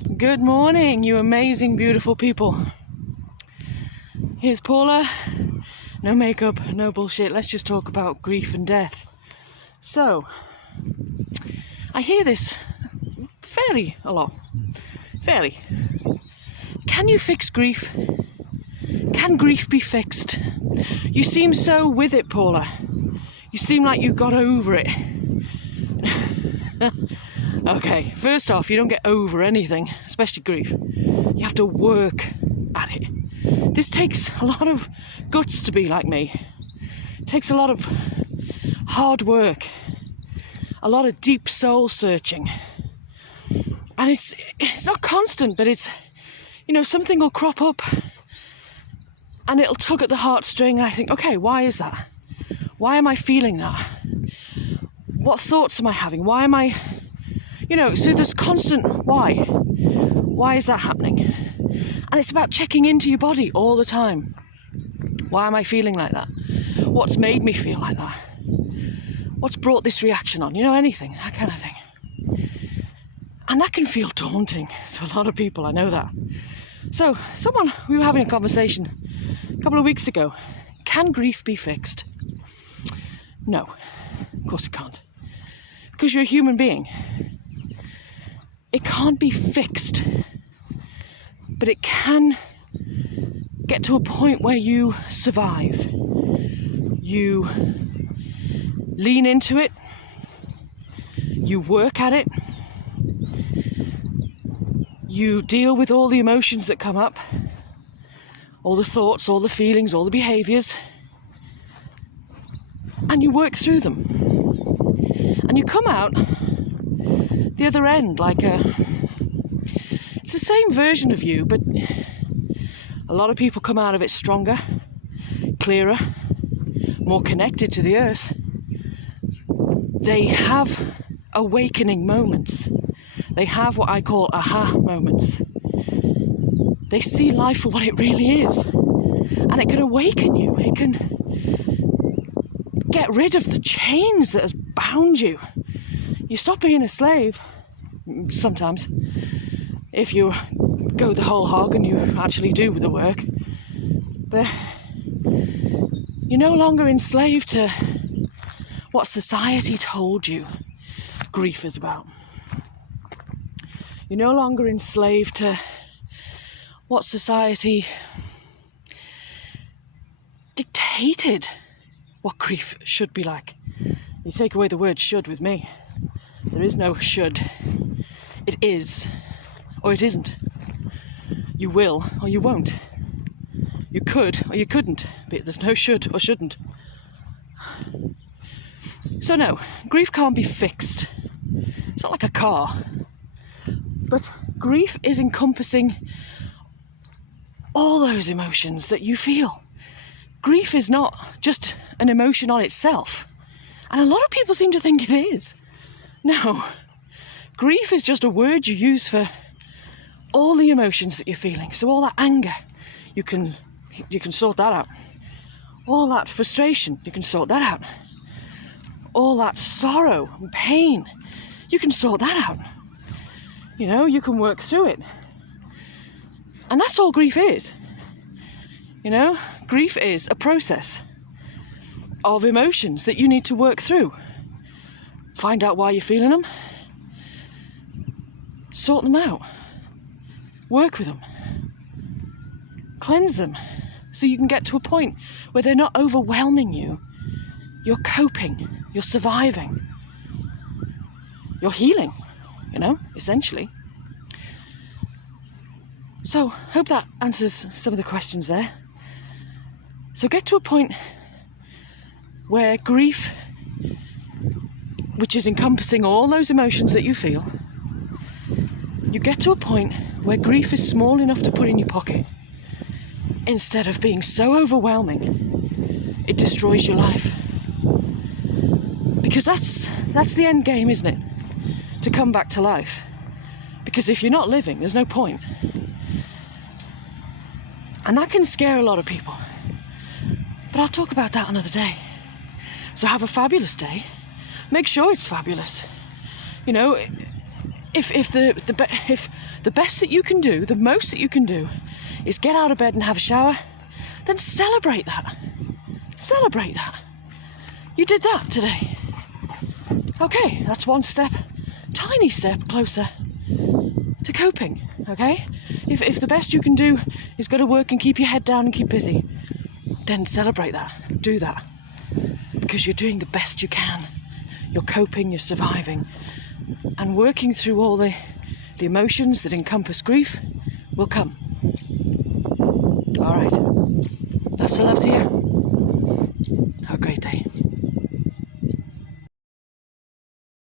Good morning, you amazing, beautiful people. Here's Paula. No makeup, no bullshit. Let's just talk about grief and death. So, I hear this a lot. Can you fix grief? Can grief be fixed? You seem so with it, Paula. You seem like you got over it. Okay, first off, you don't get over anything, especially grief. You have to work at it. This takes a lot of guts to be like me. It takes a lot of hard work, a lot of deep soul searching. And it's not constant, but it's, something will crop up and it'll tug at the heartstring. And I think, okay, why is that? Why am I feeling that? What thoughts am I having? Why am I, so there's constant why. Why is that happening? And it's about checking into your body all the time. Why am I feeling like that? What's made me feel like that? What's brought this reaction on? Anything, that kind of thing. And that can feel daunting to a lot of people, I know that. So, we were having a conversation a couple of weeks ago. Can grief be fixed? No, of course it can't. Because you're a human being. It can't be fixed. But it can get to a point where you survive. You lean into it. You work at it. You deal with all the emotions that come up. All the thoughts, all the feelings, all the behaviours. And you work through them. And you come out the other end like it's the same version of you, but a lot of people come out of it stronger, clearer, more connected to the earth. They have awakening moments. They have what I call aha moments. They see life for what it really is. And it can awaken you. It can get rid of the chains that has bound you. You stop being a slave, sometimes, if you go the whole hog and you actually do the work. But you're no longer enslaved to what society told you grief is about. You're no longer enslaved to what society dictated what grief should be like. You take away the word should with me. There is no should. It is, or it isn't. You will, or you won't. You could, or you couldn't, but there's no should or shouldn't. So no, grief can't be fixed. It's not like a car. But grief is encompassing all those emotions that you feel. Grief is not just an emotion on itself. And a lot of people seem to think it is. No, grief is just a word you use for all the emotions that you're feeling. So all that anger, you can sort that out. All that frustration, you can sort that out. All that sorrow and pain, you can sort that out. You can work through it. And that's all grief is. Grief is a process of emotions that you need to work through. Find out why you're feeling them. Sort them out. Work with them. Cleanse them. So you can get to a point where they're not overwhelming you. You're coping. You're surviving. You're healing, essentially. So, hope that answers some of the questions there. So get to a point where grief, which is encompassing all those emotions that you feel, you get to a point where grief is small enough to put in your pocket instead of being so overwhelming it destroys your life. Because that's the end game, isn't it? To come back to life. Because if you're not living, there's no point. And that can scare a lot of people. But I'll talk about that another day. So have a fabulous day. Make sure it's fabulous. if the best that you can do, the most that you can do, is get out of bed and have a shower, then celebrate that. Celebrate that. You did that today. Okay, that's one step, tiny step closer to coping, okay? If the best you can do is go to work and keep your head down and keep busy, then celebrate that. Do that. Because you're doing the best you can. You're coping, you're surviving. And working through all the emotions that encompass grief will come. All right. Lots of love to you. Have a great day.